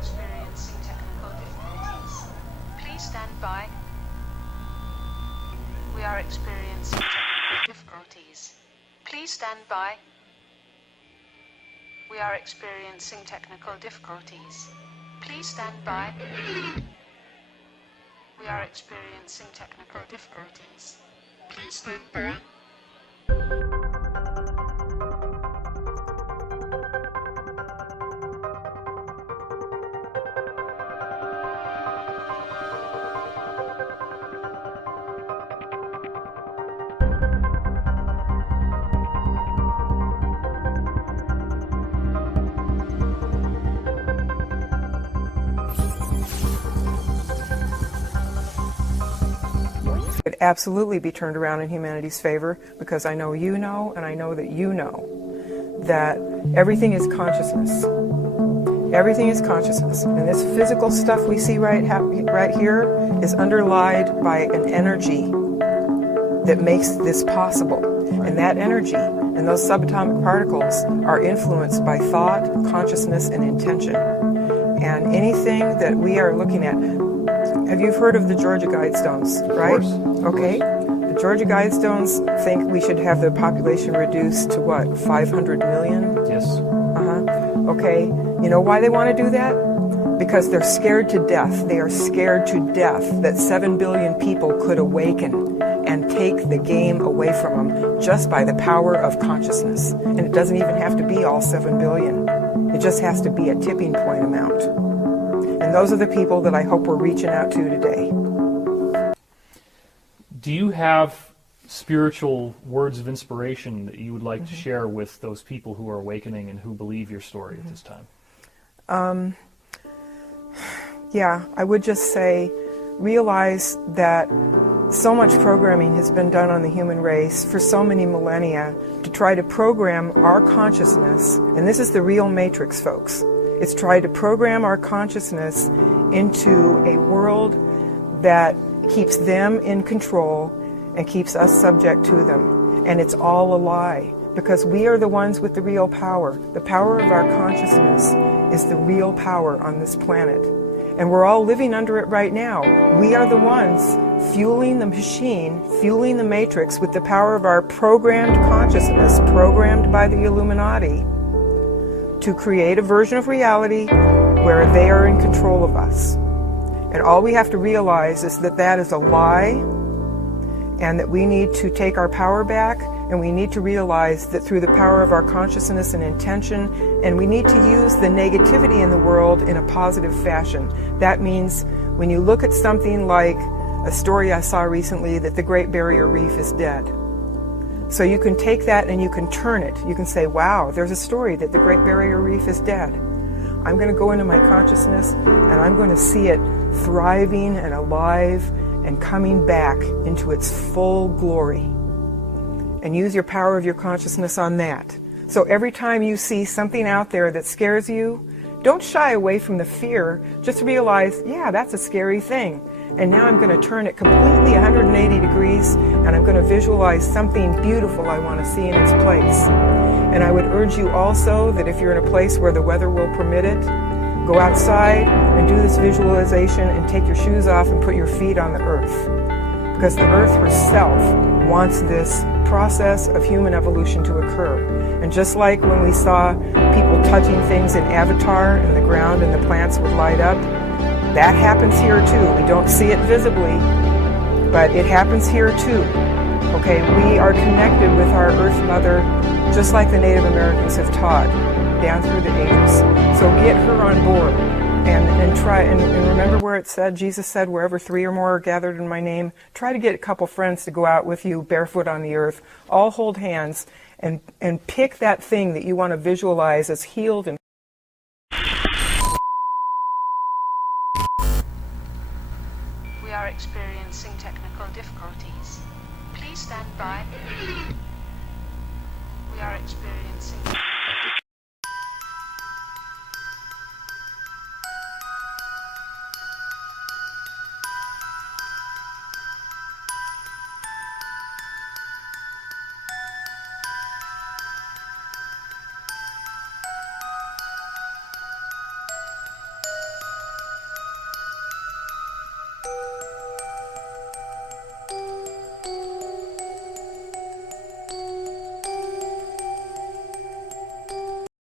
experiencing technical difficulties. Please stand by. We are experiencing technical difficulties. Please stand by. We are experiencing technical difficulties. Please stand by. We are experiencing technical difficulties. Please stand by. Absolutely be turned around in humanity's favor, because I know you know, and I know that you know, that everything is consciousness. Everything is consciousness. And this physical stuff we see right here is underlied by an energy that makes this possible. And that energy and those subatomic particles are influenced by thought, consciousness, and intention. And anything that we are looking at, have you heard of the Georgia Guidestones, right? Of course. Okay. The Georgia Guidestones think we should have the population reduced to what, 500 million? Yes. Okay. You know why they want to do that? Because they're scared to death. They are scared to death that 7 billion people could awaken and take the game away from them just by the power of consciousness. And it doesn't even have to be all 7 billion. It just has to be a tipping point amount. And those are the people that I hope we're reaching out to today. Do you have spiritual words of inspiration that you would like to share with those people who are awakening and who believe your story at this time? Yeah, I would just say, realize that so much programming has been done on the human race for so many millennia to try to program our consciousness, and this is the real matrix, folks. It's tried to program our consciousness into a world that keeps them in control and keeps us subject to them. And it's all a lie, because we are the ones with the real power. The power of our consciousness is the real power on this planet. And we're all living under it right now. We are the ones fueling the machine, fueling the matrix with the power of our programmed consciousness, programmed by the Illuminati, to create a version of reality where they are in control of us. And all we have to realize is that that is a lie, and that we need to take our power back, and we need to realize that through the power of our consciousness and intention, and we need to use the negativity in the world in a positive fashion. That means when you look at something like a story I saw recently that the Great Barrier Reef is dead. So you can take that and you can turn it. You can say, wow, there's a story that the Great Barrier Reef is dead. I'm going to go into my consciousness and I'm going to see it thriving and alive and coming back into its full glory. And use your power of your consciousness on that. So every time you see something out there that scares you, don't shy away from the fear. Just realize, yeah, that's a scary thing. And now I'm going to turn it completely 180 degrees, and I'm going to visualize something beautiful I want to see in its place. And I would urge you also that if you're in a place where the weather will permit it, go outside and do this visualization and take your shoes off and put your feet on the earth. Because the earth herself wants this process of human evolution to occur. And just like when we saw people touching things in Avatar and the ground and the plants would light up, that happens here too. We don't see it visibly, but it happens here too. Okay, we are connected with our Earth Mother, just like the Native Americans have taught down through the ages. So get her on board and try, and remember where it said, Jesus said, wherever 3 or more are gathered in my name, try to get a couple friends to go out with you barefoot on the earth, all hold hands, and pick that thing that you want to visualize as healed and We are experiencing technical difficulties. Please stand by. We are experiencing